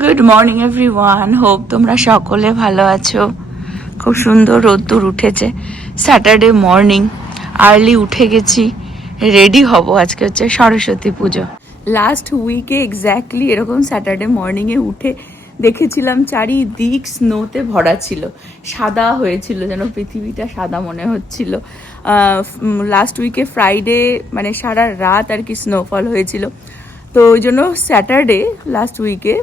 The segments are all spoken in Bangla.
গুড মর্নিং এভরিওয়ান, হোপ তোমরা সকলে ভালো আছো। খুব সুন্দর রোদ্দুর উঠেছে। স্যাটারডে মর্নিং আর্লি উঠে গেছি, রেডি হব। আজকে হচ্ছে সরস্বতী পুজো। লাস্ট উইকে এক্স্যাক্টলি এরকম স্যাটারডে মর্নিংয়ে উঠে দেখেছিলাম চারিদিক স্নোতে ভরা ছিল, সাদা হয়েছিল, যেন পৃথিবীটা সাদা মনে হচ্ছিল। লাস্ট উইকে ফ্রাইডে মানে সারা রাত আর কি স্নোফল হয়েছিল। তো ওই জন্য স্যাটারডে লাস্ট উইকে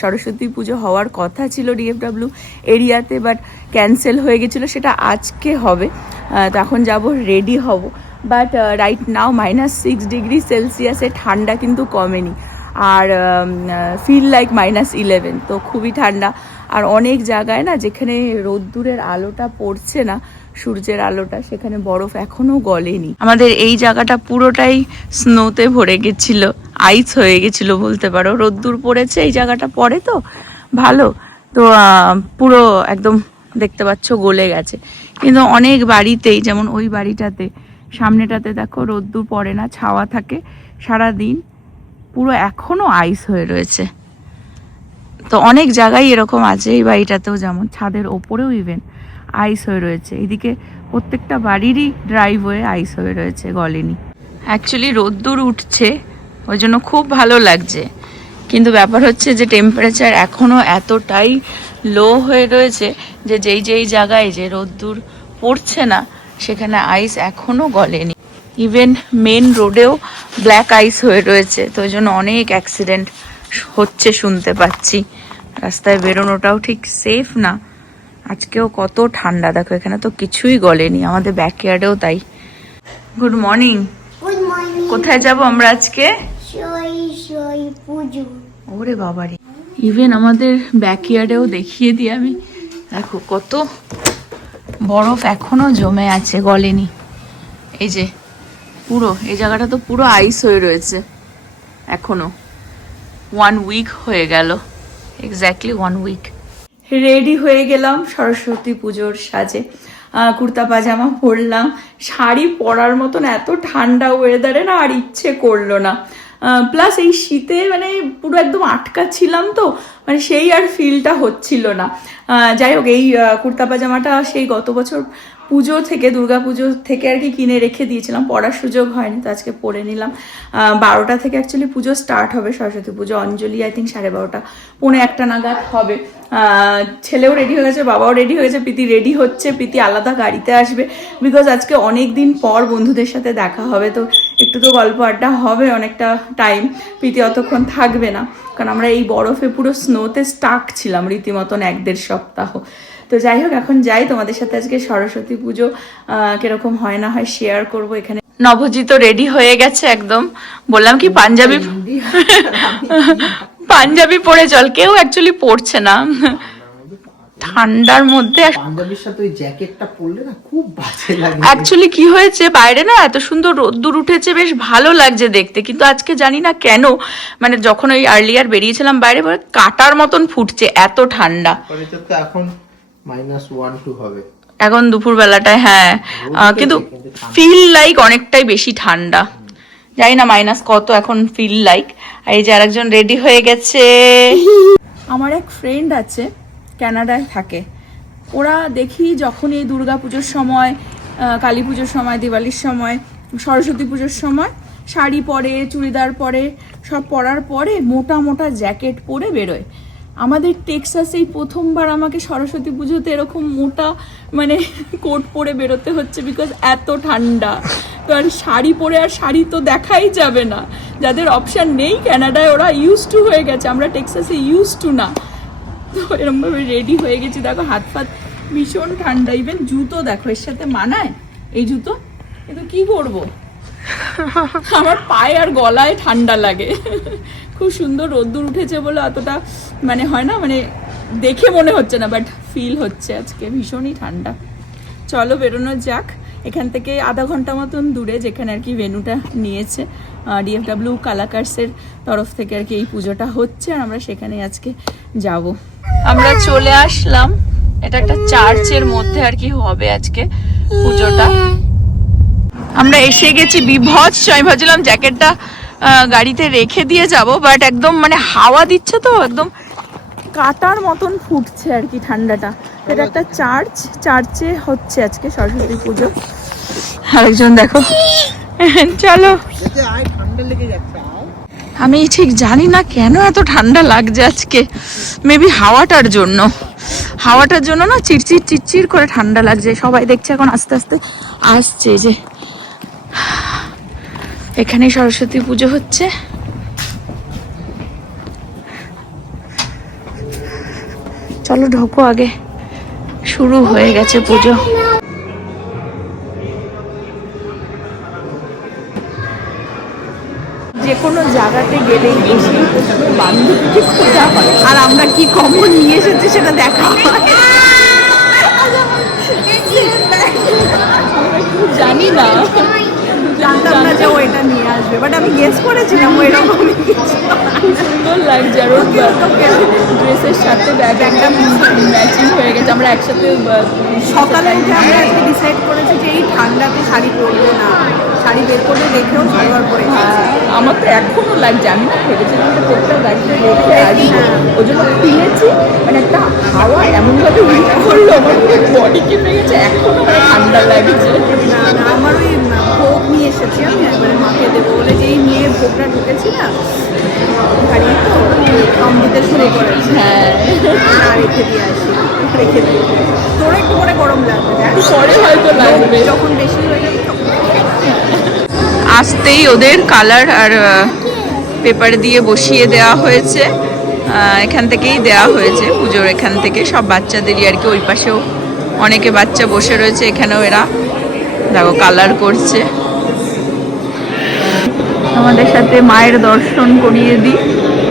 সরস্বতী পুজো হওয়ার কথা ছিল ডিএফডব্লিউ এরিয়াতে, বাট ক্যান্সেল হয়ে গেছিলো। সেটা আজকে হবে। তো এখন যাবো, রেডি হব। বাট রাইট নাও -6 ডিগ্রি সেলসিয়াসে ঠান্ডা কিন্তু কমেনি, আর ফিল লাইক -11। তো খুবই ঠান্ডা। আর অনেক জায়গায় না যেখানে রোদ্দুরের আলোটা পড়ছে না, সূর্যের আলোটা, সেখানে বরফ এখনো গলেনি। আমাদের এই জায়গাটা পুরোটাই স্নোতে ভরে গেছিল, আইস হয়ে গেছিল বলতে পারো। রোদ্দুর পড়েছে, এই জায়গাটা পড়ে তো ভালো, তো পুরো একদম দেখতে পাচ্ছ গলে গেছে। কিন্তু অনেক বাড়িতেই, যেমন ওই বাড়িটাতে সামনেটাতে দেখো রোদ্দুর পড়ে না, ছাওয়া থাকে সারাদিন, পুরো এখনো আইস হয়ে রয়েছে। তো অনেক জায়গায় এরকম আছে, এই বাড়িটাতেও যেমন, ছাদের ওপরেও ইভেন আইস হয়ে রয়েছে। এদিকে প্রত্যেকটা বাড়িরই ড্রাইভওয়ে আইস হয়ে রয়েছে, গলেনি। অ্যাকচুয়ালি রোদ্দুর উঠছে, ওই জন্য খুব ভালো লাগছে। কিন্তু ব্যাপার হচ্ছে যে টেম্পারেচার এখনও এতটাই লো হয়ে রয়েছে যে যেই জায়গায় যে রোদ্দুর পড়ছে না সেখানে আইস এখনও গলেনি। ইভেন মেন রোডেও ব্ল্যাক আইস হয়ে রয়েছে। তো ওই জন্য অনেক অ্যাক্সিডেন্ট হচ্ছে শুনতে পাচ্ছি। রাস্তায় বেরোনোটাও ঠিক সেফ না। আজকেও কত ঠান্ডা, দেখো এখানে তো কিছুই গলেনি, আমাদের ব্যাকইয়ার্ডেও তাই। Good morning. কোথায় যাব আমরা আজকে? ওরে বাবারে, ইভেন আমাদের ব্যাকইয়ার্ডেও দেখিয়ে দিই আমি। দেখো কত বরফ এখনো জমে আছে, গলেনি। এই যে পুরো এই জায়গাটা তো পুরো আইস হয়ে রয়েছে এখনো। 1 উইক হয়ে গেল, এক্স্যাক্টলি 1 উইক। রেডি হয়ে গেলাম সরস্বতী পুজোর সাজে। কুর্তা পাজামা পরলাম। শাড়ি পরার মতন এত ঠান্ডা ওয়েদারে না আর ইচ্ছে করলো না। প্লাস এই শীতে মানে পুরো একদম আটকা ছিলাম, তো মানে সেই আর ফিলটা হচ্ছিল না। যাই হোক, এই কুর্তা পাজামাটা সেই গত বছর পুজো থেকে, দুর্গা পুজো থেকে আর কি কিনে রেখে দিয়েছিলাম, পড়ার সুযোগ হয়নি, তো আজকে পরে নিলাম। 12টা থেকে অ্যাকচুয়ালি পুজো স্টার্ট হবে, সরস্বতী পুজো। অঞ্জলি আই থিঙ্ক 12:30, 1:45 নাগাদ হবে। ছেলেও রেডি হয়ে গেছে, বাবাও রেডি হয়ে গেছে, প্রীতি রেডি হচ্ছে। প্রীতি আলাদা গাড়িতে আসবে, বিকজ আজকে অনেক দিন পর বন্ধুদের সাথে দেখা হবে, তো একটু তো গল্প আড্ডা হবে অনেকটা টাইম। প্রীতি অতক্ষণ থাকবে না, কারণ আমরা এই বরফে পুরো স্নোতে স্টাক ছিলাম রীতিমতন 1-1.5 সপ্তাহ। তো যাই হোক, এখন যাই, তোমাদের সাথে আজকে সরস্বতী পুজো কিরকম হয় না হয় শেয়ার করব। এখানে নবজিৎ রেডি হয়ে গেছে একদম। বললাম কি পাঞ্জাবি পাঞ্জাবি পরে চল, কেউ অ্যাকচুয়ালি পরছে না ঠান্ডার মধ্যে। পাঞ্জাবির সাথে ওই জ্যাকেটটা পরলে না খুব বাজে লাগে। অ্যাকচুয়ালি কি হয়েছে, বাইরে না এত সুন্দর রোদ্দুর উঠেছে, বেশ ভালো লাগছে দেখতে, কিন্তু আজকে জানি না কেন, মানে যখন ওই আর্লিয়ার বেরিয়েছিলাম বাইরে, কাটার মতন ফুটছে, এত ঠান্ডা। এখন -1-2 হবে এখন দুপুর বেলাটায়, হ্যাঁ, কিন্তু ফিল লাইক অনেকটাই বেশি ঠান্ডা। জানি না মাইনাস কত এখন ফিল লাইক। আর এই যে আরেকজন রেডি হয়ে গেছে। আমার এক ফ্রেন্ড আছে, কানাডায় থাকে। ওরা দেখি যখন এই দুর্গা পুজোর সময়, কালী পুজোর সময়, দিওয়ালির সময়, সরস্বতী পুজোর সময় শাড়ি পরে, চুড়িদার পরে, সব পরার পরে মোটা মোটা জ্যাকেট পরে বেরোয়। আমাদের টেক্সাসেই প্রথমবার আমাকে সরস্বতী পুজোতে এরকম মোটা মানে কোট পরে বেরোতে হচ্ছে, বিকজ এত ঠান্ডা। তো আর শাড়ি পরে, আর শাড়ি তো দেখাই যাবে না। যাদের অপশান নেই ক্যানাডায়, ওরা ইউজ টু হয়ে গেছে, আমরা টেক্সাসে ইউজ টু না। তো এরকমভাবে রেডি হয়ে গেছি, দেখো হাত ফাত ভীষণ ঠান্ডা। ইভেন জুতো দেখো এর সাথে মানায়, এই জুতো। কিন্তু কি করবো, আমার পায়ে আর গলায় ঠান্ডা লাগে। খুব সুন্দর রোদ্দুর উঠেছে বলে অতটা মানে হয় না, মানে দেখে মনে হচ্ছে না, বাট ফিল হচ্ছে আজকে ভীষণই ঠান্ডা। চলো বেরোনো যাক। এখান থেকে আধা ঘন্টা মতন দূরে, যেখানে আর কি ভেন্যুটা নিয়েছে ডিএফডব্লিউ কালাকার্সের তরফ থেকে আর কি এই পুজোটা হচ্ছে, আর আমরা সেখানে আজকে যাব। আমরা চলে আসলাম, এটা একটা চার্চের মধ্যে আর কি হবে আজকে পুজোটা। আমরা এসে গেছি, বিভৎস। আমি ভাবছিলাম জ্যাকেটটা গাড়িতে রেখে দিয়ে যাব, বাট একদম মানে হাওয়া দিচ্ছে তো, একদম কাটার মতন ফুটছে আর কি ঠান্ডাটা। এটা একটা চার্চে হচ্ছে আজকে সরস্বতী পুজো। আরেকজন দেখো, চলো। ঠান্ডা লেগে যাচ্ছে। আমি ঠিক জানি না কেন এত ঠান্ডা লাগছে আজকে, মেবি হাওয়াটার জন্য না চিরচির করে ঠান্ডা লাগছে। সবাই দেখছে এখন আস্তে আস্তে আসছে, যে এখানে সরস্বতী পুজো হচ্ছে। চলো ঢোকো আগে, শুরু হয়ে গেছে পুজো। যে কোনো জায়গাতে গেলেই বেশি বান্ধবীকে খোঁজা হয়, আর আমরা কি কমন নিয়ে এসেছি সেটা দেখা হয়। জানি না, জানতাম না যে ও এটা নিয়ে আসবে, বাট আমি গেস করেছিলাম ও এরকমই কিছু। খুব সুন্দর লাগছে, আর ওর ড্রেসের সাথে ব্যাগটা ম্যাচিং হয়ে গেছে। আমরা একসাথে সকালে উঠে আমরা আজকে ডিসাইড করেছি যে এই ঠান্ডাতে শাড়ি পরবো না, শাড়ি বের করে রেখেও সালোয়ার পরে। আমার তো এখনো লাগছে, আমি না ভেবেছিলাম যে কোটটা ব্যাগটা রেখে আসবো, ওই জন্য কিনেছি। মানে একটা হাওয়া এমনভাবে উইক করলো, আমার পুরো বডি কেঁপে গেছে, এখনো আমার ঠান্ডা লাগছে। আমার ওই ভোগ নিয়ে এসেছি আমি, একবারে মাকে দেবো বলে, যেই নিয়ে ভোগটা ঢুকেছি না গাড়ি, তো কম দিতে শুরু করেছি। হ্যাঁ, রেখে দিয়ে আসি, রেখে দিই। তোর একটু পরে গরম লাগবে, পরে হয়তো লাগবে, যখন বেশি হয়ে যাবে তখন। আসতেই ওদের কালার আর পেপার দিয়ে বসিয়ে দেওয়া হয়েছে, এখান থেকেই দেওয়া হয়েছে পুজোর এখান থেকে সব বাচ্চাদেরই আর কি। ওই পাশেও অনেকে বাচ্চা বসে রয়েছে, এখানেও এরা দেখো কালার করছে। আমাদের সাথে মায়ের দর্শন করিয়ে দিই।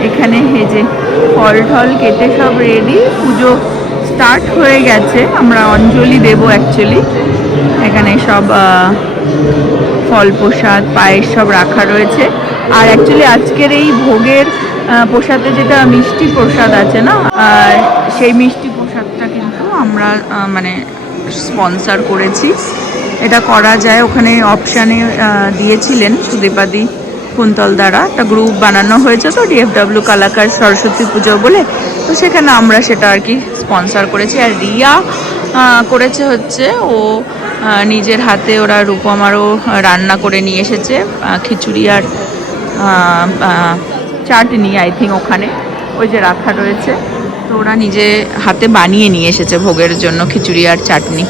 এখানে হেজে ফল ঠল কেটে সব রেডি, পুজো স্টার্ট হয়ে গেছে। আমরা অঞ্জলি দেব অ্যাকচুয়ালি। এখানে সব ফল প্রসাদ পায়েস সব রাখা রয়েছে। আর অ্যাকচুয়ালি আজকের এই ভোগের প্রসাদে যেটা মিষ্টি প্রসাদ আছে না, সেই মিষ্টি প্রসাদটা কিন্তু আমরা মানে স্পন্সর করেছি। এটা করা যায়, ওখানে অপশানে দিয়েছিলেন সুদীপাদি কুন্তল দ্বারা একটা গ্রুপ বানানো হয়েছে, তো ডিএফডব্লিউ কালাকার সরস্বতী পুজো বলে, তো সেখানে আমরা সেটা আর কি স্পন্সর করেছি। আর রিয়া করেছে হচ্ছে, ও নিজের হাতে ওরা রূপমারও রান্না করে নিয়ে এসেছে, খিচুড়ি আর চাটনি আই থিঙ্ক ওখানে ওই যে রাখা রয়েছে, তো ওরা নিজে হাতে বানিয়ে নিয়ে এসেছে ভোগের জন্য খিচুড়ি আর চাটনি।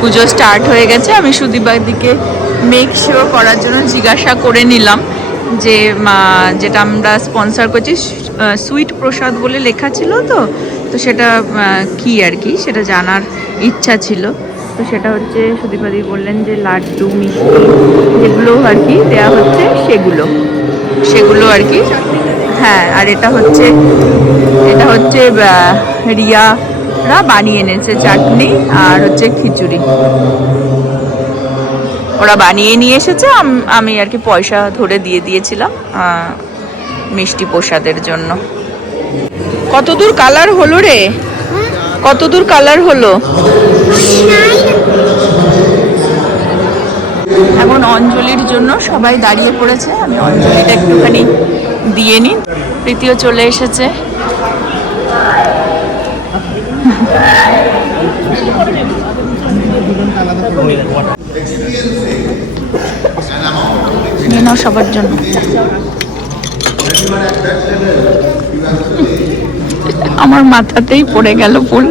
পুজো স্টার্ট হয়ে গেছে। আমি সুদীপাদিকে মেক শিওর করার জন্য জিজ্ঞাসা করে নিলাম যে যেটা আমরা স্পন্সর করছি সুইট প্রসাদ বলে লেখা ছিল, তো সেটা কি আর কি সেটা জানার ইচ্ছা ছিল। তো সেটা হচ্ছে সুদীপাদি বললেন যে লাড্ডু মিষ্টি যেগুলো আর কি দেওয়া হচ্ছে সেগুলো আর কি। হ্যাঁ, আর এটা হচ্ছে রিয়ারা বানিয়ে এনেছে চাটনি আর হচ্ছে খিচুড়ি, ওরা বানিয়ে নিয়ে এসেছে। আমি আর কি পয়সা ধরে দিয়ে দিয়েছিলাম মিষ্টি প্রসাদের জন্য। কতদূর কালার হলো রে, কতদূর কালার হলো? এখন অঞ্জলির জন্য সবাই দাঁড়িয়ে পড়েছে, আমি অঞ্জলিটা একটুখানি দিয়ে নিই। প্রীতিও চলে এসেছে। নিয়ে নাও সবার জন্য। আমার মাথাতেই পড়ে গেল ফুল।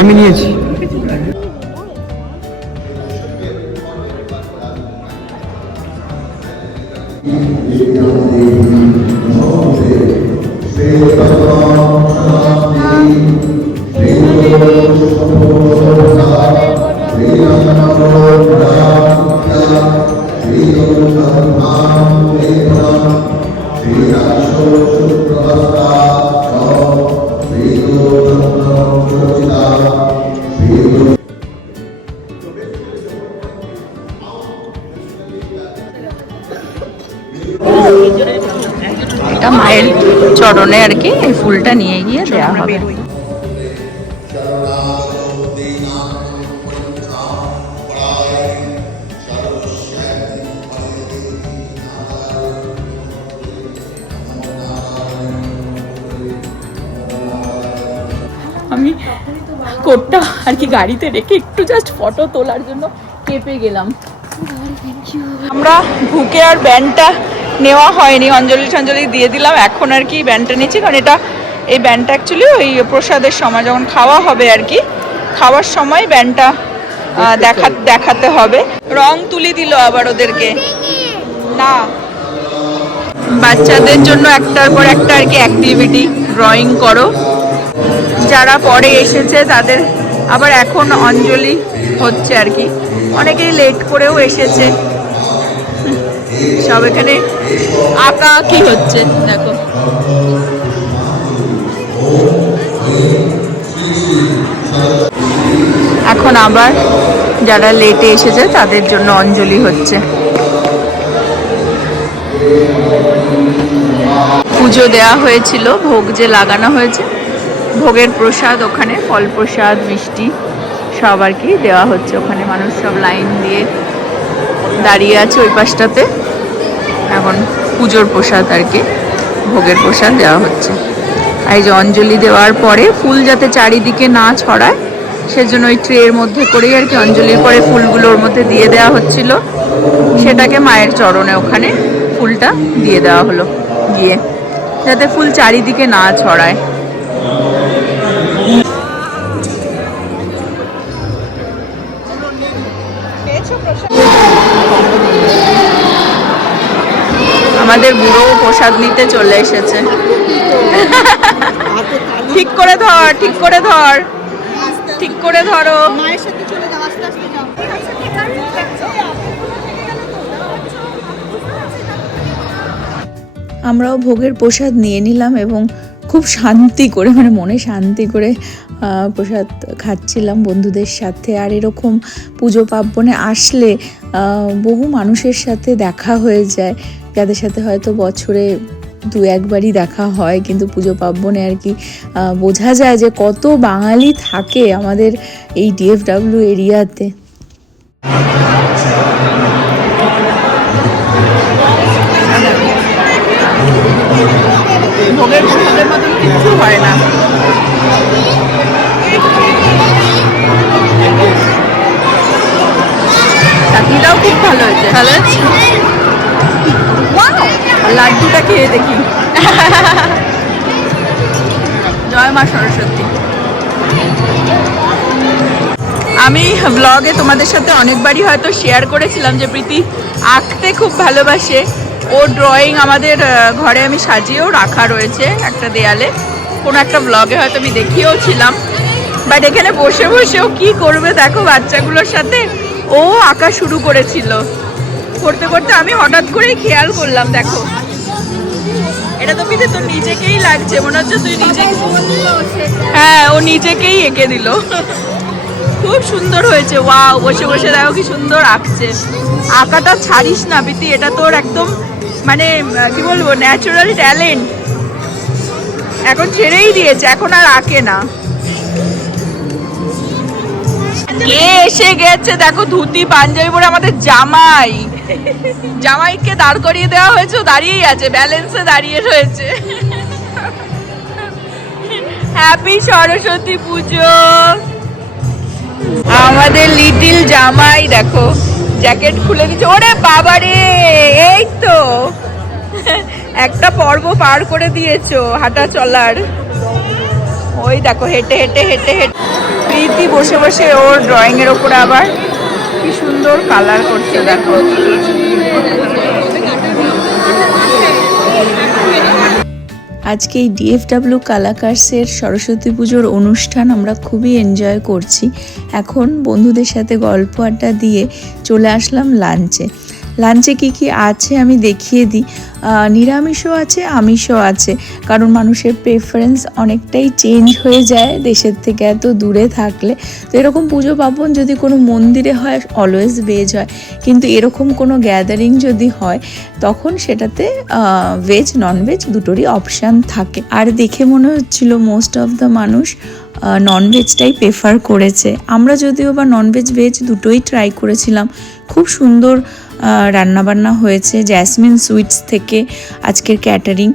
আমি নিয়েছি। এটা মায়ের চরণে আর কি এই ফুলটা নিয়ে গিয়ে দেওয়া হবে। কোটটা আর কি গাড়িতে রেখে একটু জাস্ট ফটো তোলার জন্য কেঁপে গেলাম। আমরা বুকে আর ব্যান্ডটা নেওয়া হয়নি, অঞ্জলি টঞ্জলি দিয়ে দিলাম, এখন আর কি ব্যান্ডটা নিচ্ছি, কারণ এটা এই ব্যান্ডটা অ্যাকচুয়ালি ওই প্রসাদের সময় যখন খাওয়া হবে আর কি, খাওয়ার সময় ব্যান্ডটা দেখাতে হবে। রং তুলি দিল আবার ওদেরকে না, বাচ্চাদের জন্য একটার পর একটা আর কি অ্যাক্টিভিটি, ড্রয়িং করো। যারা পরে এসেছে তাদের আবার এখন অঞ্জলি হচ্ছে আর কি, অনেকেই লেট করেও এসেছে, সব এখানে আঁকা কি হচ্ছে দেখো। এখন আবার যারা লেটে এসেছে তাদের জন্য অঞ্জলি হচ্ছে। পুজো দেওয়া হয়েছিল, ভোগ যে লাগানো হয়েছে, ভোগের প্রসাদ ওখানে, ফল প্রসাদ মিষ্টি সব আর কি দেওয়া হচ্ছে। ওখানে মানুষ সব লাইন দিয়ে দাঁড়িয়ে আছে ওই পাশটাতে, এখন পুজোর প্রসাদ আর কি, ভোগের প্রসাদ দেওয়া হচ্ছে। আর এই যে অঞ্জলি দেওয়ার পরে ফুল যাতে চারিদিকে না ছড়ায় সেজন্য ওই ট্রের মধ্যে করেই আর কি অঞ্জলির পরে ফুলগুলো ওর মধ্যে দিয়ে দেওয়া হচ্ছিল, সেটাকে মায়ের চরণে ওখানে ফুলটা দিয়ে দেওয়া হলো গিয়ে, যাতে ফুল চারিদিকে না ছড়ায়। আমাদের বুড়ো প্রসাদ নিতে চলে এসেছে। ঠিক করে ধর, ঠিক করে ধর, ঠিক করে ধরো। আমরাও ভোগের প্রসাদ নিয়ে নিলাম এবং খুব শান্তি করে, মানে মনে শান্তি করে প্রসাদ খাচ্ছিলাম বন্ধুদের সাথে। আর এরকম পুজো পার্বণে আসলে বহু মানুষের সাথে দেখা হয়ে যায়, যাদের সাথে হয়তো বছরে 2-1বারই দেখা হয়, কিন্তু পুজো পার্বণে আর কি বোঝা যায় যে কত বাঙালি থাকে আমাদের এই DFW এরিয়াতে। ভোগের প্রসাদের মতন কিচ্ছু হয় না। চাটনিটাও খুব ভালো হয়েছে, ভালো হয়েছে। লাড্ডুটা খেয়ে দেখি। জয় মা সরস্বতী। আমি ব্লগে তোমাদের সাথে অনেকবারই হয়তো শেয়ার করেছিলাম যে প্রীতি আঁকতে খুব ভালোবাসে, ও ড্রয়িং আমাদের ঘরে আমি সাজিয়েও রাখা রয়েছে একটা দেয়ালে, কোনো একটা ব্লগে হয়তো আমি দেখিয়েও ছিলাম। বাট এখানে বসে বসেও কি করবে দেখো বাচ্চাগুলোর সাথে, ও আঁকা শুরু করেছিল, করতে করতে আমি হঠাৎ করেই খেয়াল করলাম, দেখো এটা তো পিঠে তোর নিজেকেই লাগছে, মনে হচ্ছে তুই নিজে, হ্যাঁ ও নিজেকেই এঁকে দিল। খুব সুন্দর হয়েছে, ওয়াও, বসে বসে দেখো কি সুন্দর আঁকছে। আঁকাটা ছাড়িস না প্রীতি, এটা তোর একদম মানে কি বলবো ন্যাচারাল ট্যালেন্ট, এখন ছেড়েই দিয়েছে, এখন আর আঁকে না। কে এসে গেছে দেখো, ধুতি পাঞ্জাবি পরে আমাদের জামাই, জামাইকে দাঁড় করিয়ে দেওয়া হয়েছে, দাঁড়িয়েই আছে, ব্যালেন্সে দাঁড়িয়ে রয়েছে। হ্যাপি সরস্বতী পুজো। আমাদের লিটিল জামাই দেখো জ্যাকেট খুলে দিচ্ছে, ওরে বাবা রে, এই তো একটা পর্ব পার করে দিয়েছো হাঁটা চলার। ওই দেখো হেঁটে হেঁটে হেঁটে হেঁটে প্রীতি বসে বসে ওর ড্রয়িং এর ওপরে আবার কি সুন্দর কালার করছে দেখো। আজকে এই DFW কালাকার্সের সরস্বতী পুজোর অনুষ্ঠান আমরা খুবই এনজয় করছি। এখন বন্ধুদের সাথে গল্প আড্ডা দিয়ে চলে আসলাম লাঞ্চে। লাঞ্চে কি কি আছে আমি দেখিয়ে দিই। নিরামিষও আছে, আমিষও আছে, কারণ মানুষের প্রেফারেন্স অনেকটাই চেঞ্জ হয়ে যায় দেশের থেকে এত দূরে থাকলে। তো এরকম পুজো পার্বণ যদি কোনো মন্দিরে হয় অলওয়েজ ভেজ হয়, কিন্তু এরকম কোনো গ্যাদারিং যদি হয় তখন সেটাতে ভেজ ননভেজ দুটোরই অপশান থাকে। আর দেখে মনে হচ্ছিল মোস্ট অফ দ্য মানুষ ননভেজটাই প্রেফার করেছে। আমরা যদিও বা ননভেজ ভেজ দুটোই ট্রাই করেছিলাম, খুব সুন্দর রান্নাবান্না হয়েছে জ্যাসমিন সুইটস থেকে আজকের ক্যাটারিং।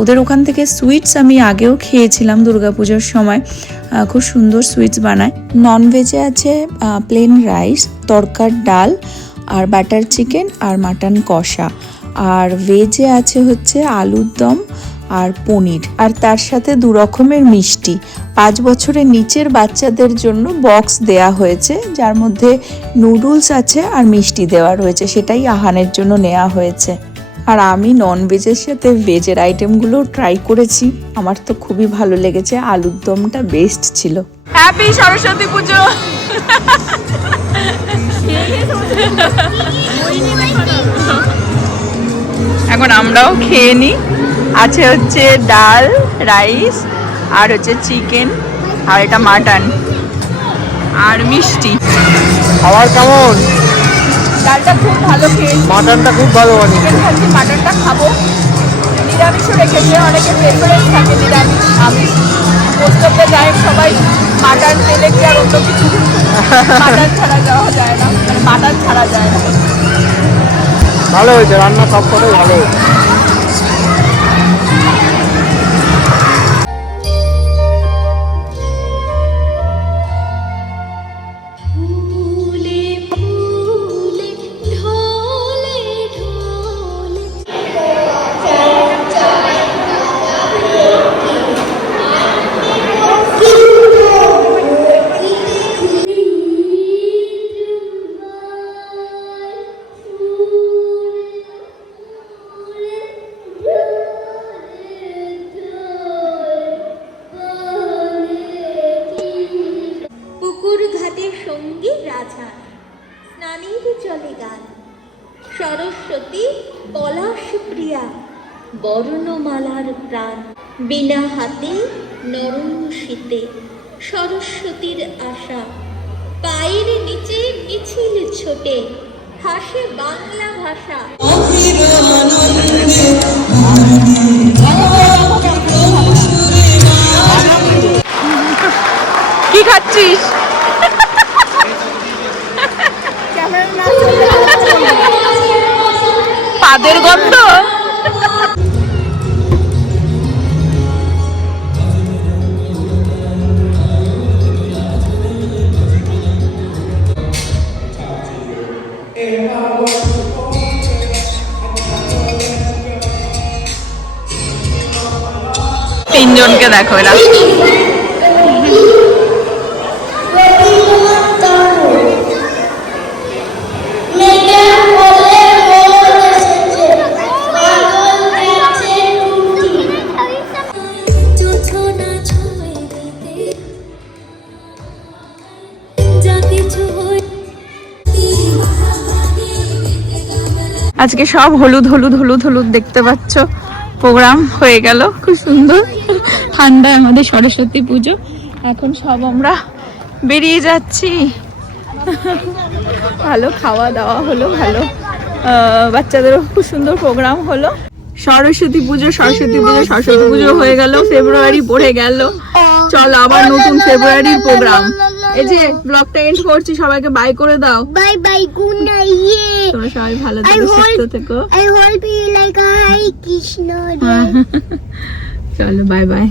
ওদের ওখান থেকে সুইটস আমি আগেও খেয়েছিলাম দুর্গাপুজোর সময়, খুব সুন্দর সুইটস বানায়। ননভেজে আছে প্লেন রাইস, তরকার ডাল আর বাটার চিকেন আর মাটন কষা, আর ভেজে আছে হচ্ছে আলুর দম আর পনির, আর তার সাথে 2 রকমের মিষ্টি। 5 বছরের নিচের বাচ্চাদের জন্য বক্স দেয়া হয়েছে, যার মধ্যে নুডলস আছে আর মিষ্টি দেওয়া রয়েছে, সেটাই আহানের জন্য নেওয়া হয়েছে। আর আমি নন ভেজের সাথে ভেজের আইটেমগুলো ট্রাই করেছি, আমার তো খুবই ভালো লেগেছে, আলুর দমটা বেস্ট ছিল। হ্যাপি সরস্বতী পুজো। এখন আমরাও খেয়ে নিই। আছে হচ্ছে ডাল, রাইস আর হচ্ছে চিকেন আর এটা মাটন আর মিষ্টি। খাবার কেমন? ডালটা খুব ভালো খেয়েছি, মাটনটা খুব ভালো বানিয়েছে। চিকেন খাচ্ছি, মাটনটা খাবো। নিরামিষও রেখেছে, অনেকে প্রেফারেন্স থাকে নিরামিষ আমিষ। মোস্ট অফ দ্য টাইম সবাই মাটন পেলে কি আর অন্য কিছু মাটন ছাড়া যাওয়া যায় না, মানে মাটন ছাড়া যায় না। ভালো হয়েছে রান্না, সব কটাই ভালো হয়েছে। পুকুর ঘাটে সঙ্গী রাজা, স্নানের জলে গান, সরস্বতী পলাশ প্রিয়া, বর্ণমালার প্রাণ, বিনা হাতে নরম শীতে সরস্বতীর আশা, পায়ের নিচে মিছিল ছোটে হাসে বাংলা ভাষা। কি খাচ্ছিস? পাদের গন্ধ। তিনজনকে দেখো এরা। আজকে সব হলুদ হলুদ হলুদ হলুদ দেখতে পাচ্ছ। প্রোগ্রাম হয়ে গেল খুব সুন্দর, ঠান্ডায় আমাদের সরস্বতী পুজো। এখন সব আমরা বেরিয়ে যাচ্ছি। ভালো খাওয়া দাওয়া হলো, ভালো বাচ্চাদেরও খুব সুন্দর প্রোগ্রাম হলো। সরস্বতী পুজো সরস্বতী পুজো সরস্বতী পুজো হয়ে গেল, ফেব্রুয়ারি পড়ে গেল। চল আবার নতুন ফেব্রুয়ারির প্রোগ্রাম। এই যে ব্লগটা এন্ড করছি, সবাইকে বাই করে দাও। Bye bye, good night. তোমরা সবাই ভালো থেকো, সুস্থ থেকো। I hope you like a Hare Krishna. চলো বাই বাই।